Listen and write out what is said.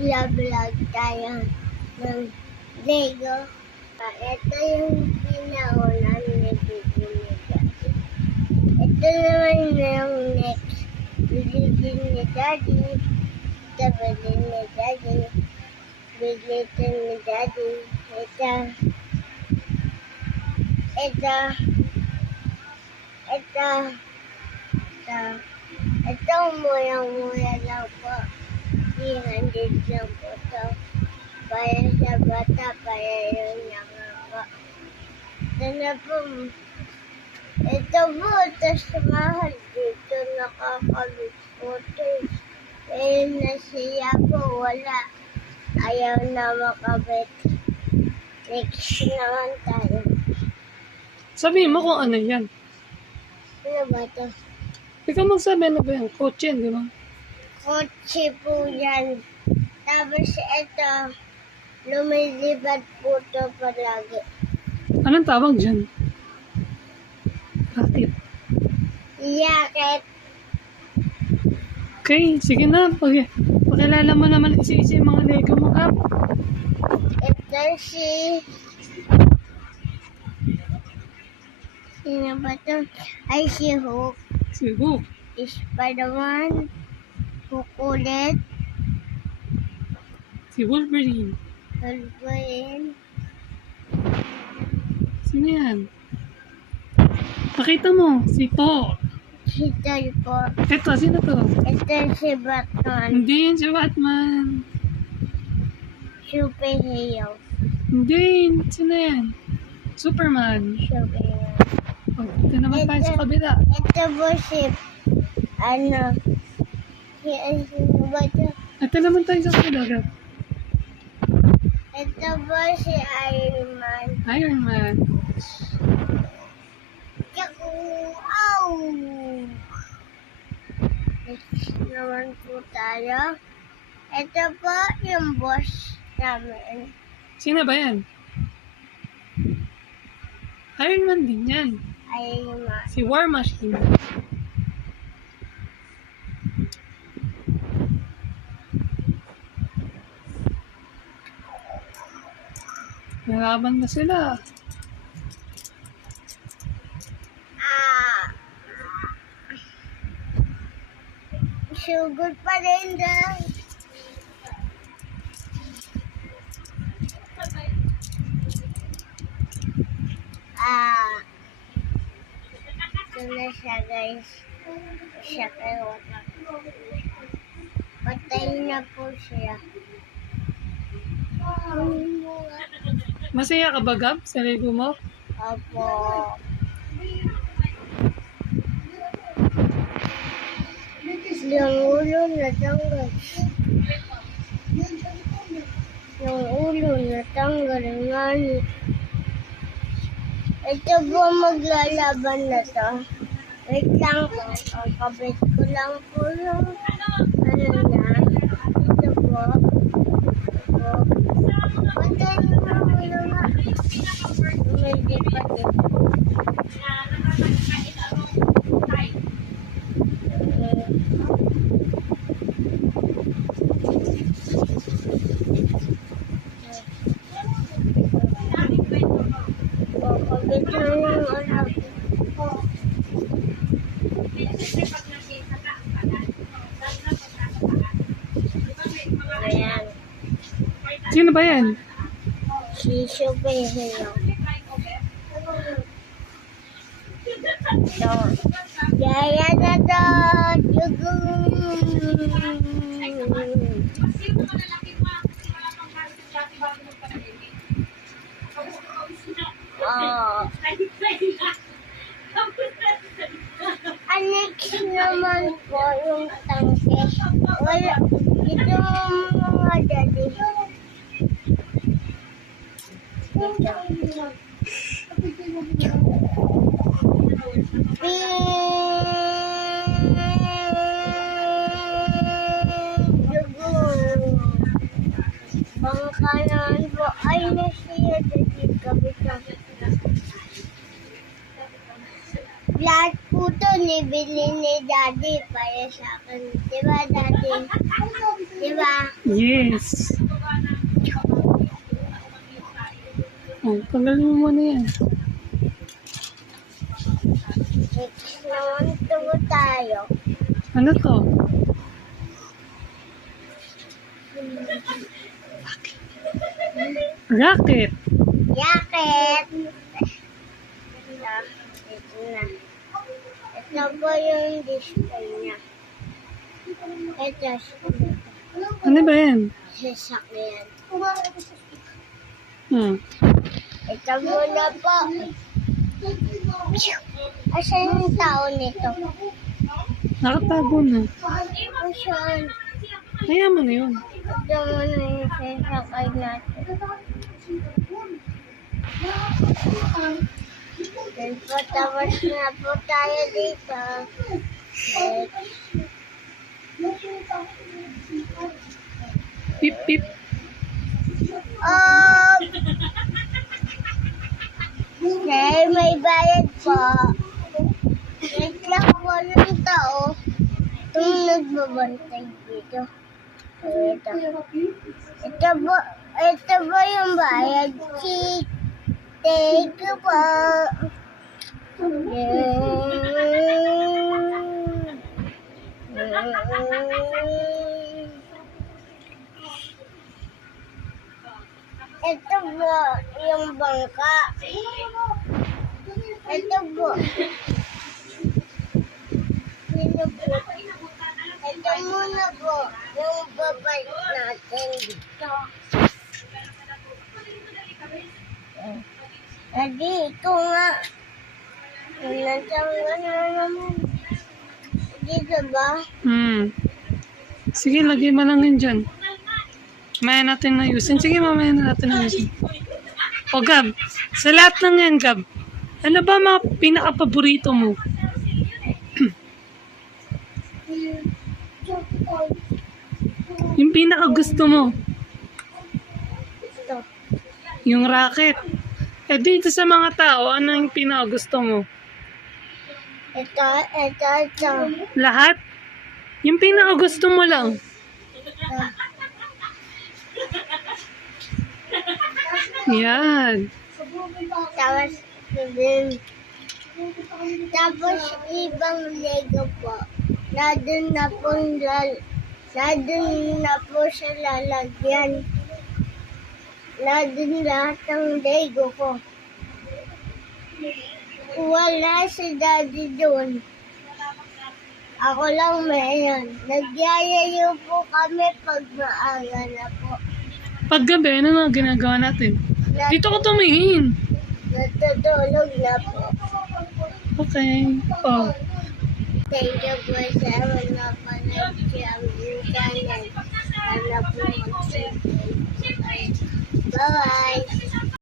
Magla-vlog tayo ng Lego. Ito yung pinauna ni Bibi ni Daddy. Ito naman yung next. Bili ni Daddy. Ito bili ni Daddy. Bili ito ni Daddy. Ito mura-mura lang po. 300 lang po ito. Para sa bata, para yung nakaka. Ito na po. Ito po, tas mahal dito nakakalus po ito. Pero nasiya po, wala. Ayaw na makabit. Next naman tayo. Sabihin mo kung ano yan. Ano ba ito? Ikaw magsabi na ba yan? Kotse, di ba? Kotse po yan. Tapos ito, lumilipad po ito palagi. Anong tawag dyan? Bakit? Yakit. Okay, sige na. Pakilala mo naman isi-isi yung mga Lego mo, Kap. Ito Sino ba ito? Ay, si Hook. Si Hook. Spider-Man. Hook ulit. Si Wolverine. Wolverine. Sino yan? Pakita mo. Si Po. Si Toy po. Ito, sino to? Ito si Batman. Hindi yan si Batman. Superhero. Hindi. Sino yan? Superman. Superhero. Oh, ito naman tayo sa kabila. Ito po si sino ba ito? Ito naman tayo sa kabila, Kap. Ito po si Iron Man. Iron Man. Yaku! Ow! Next naman po tayo. Ito po yung boss namin. Sino ba yan? Iron Man din yan. Iron Man. Si War Machine. Nalaban na sila. Sugod pa rin daw. Ito na siya, guys. Siya kayo. Patay na po siya. Masaya ka ba, Gab, sa Lego mo? Opo. Yung ulo natanggal. Yung ulo natanggal nga. Ito po maglalaban na to. Wait lang po. Kapit ko lang po yung na. Ito po. Patay na ulo nga. Hindi pa dito. Kapit na yung anak ko. Ayan. Sino ba yan? Si Superhero. Ito. Yaya na to. Next naman po yung tangke. Wala. Ito mga daddy. Pangkanan po ay nasiya dito kabit. Lahat po ito binibili ni Daddy para sa akin. Diba, Daddy? Diba? Yes. Oh, tagalin mo muna yan. Next naman tubo tayo. Ano to? Rocket. Jacket! Ito na. Ito po yung display niya. Ito, Ano ba yan? sasakyan. Hmm. Ito muna po. Asan yung tao nito? Nakatago na. Asan? Kaya mo na yun. Ito muna yung sasakay natin. Then po, tapos na po tayo dito. Pip, pip. Okay, may bayad po. Wait lang po yung tao. Itong nagbabantay dito. Ito po yung bayad. Thank you po. Ito po yung bangka. Ito po. Ito muna po yung babay natin dito. Adi, ito nga. Natanggal na naman. Dito ba? Sige, lagay mo lang yun dyan. Mamaya natin na ayusin. Sige, mamaya na natin ayusin. O Gab, sa lahat ng yan, Gab, ano ba mga pinaka-paborito mo? Yung pinaka-gusto mo? Ito. Yung racket. Eh dito sa mga tao, ano yung pinaka-gusto mo? Ito. Lahat? Yung pinaka-gusto mo lang? Yan. Tapos ibang Lego po. Nandun na po siya lalagyan. Nandun lahat ng Lego ko. Wala si Daddy doon. Ako lang mayroon. Nagyayayo po kami pag maaga na po. Pag gabi, ano na ginagawa natin? Dito ka tumingin. Natutulog na po. Okay. Oh. Thank you po sa mga panood sa aming channel. Sana po mag-subscribe. Bye-bye!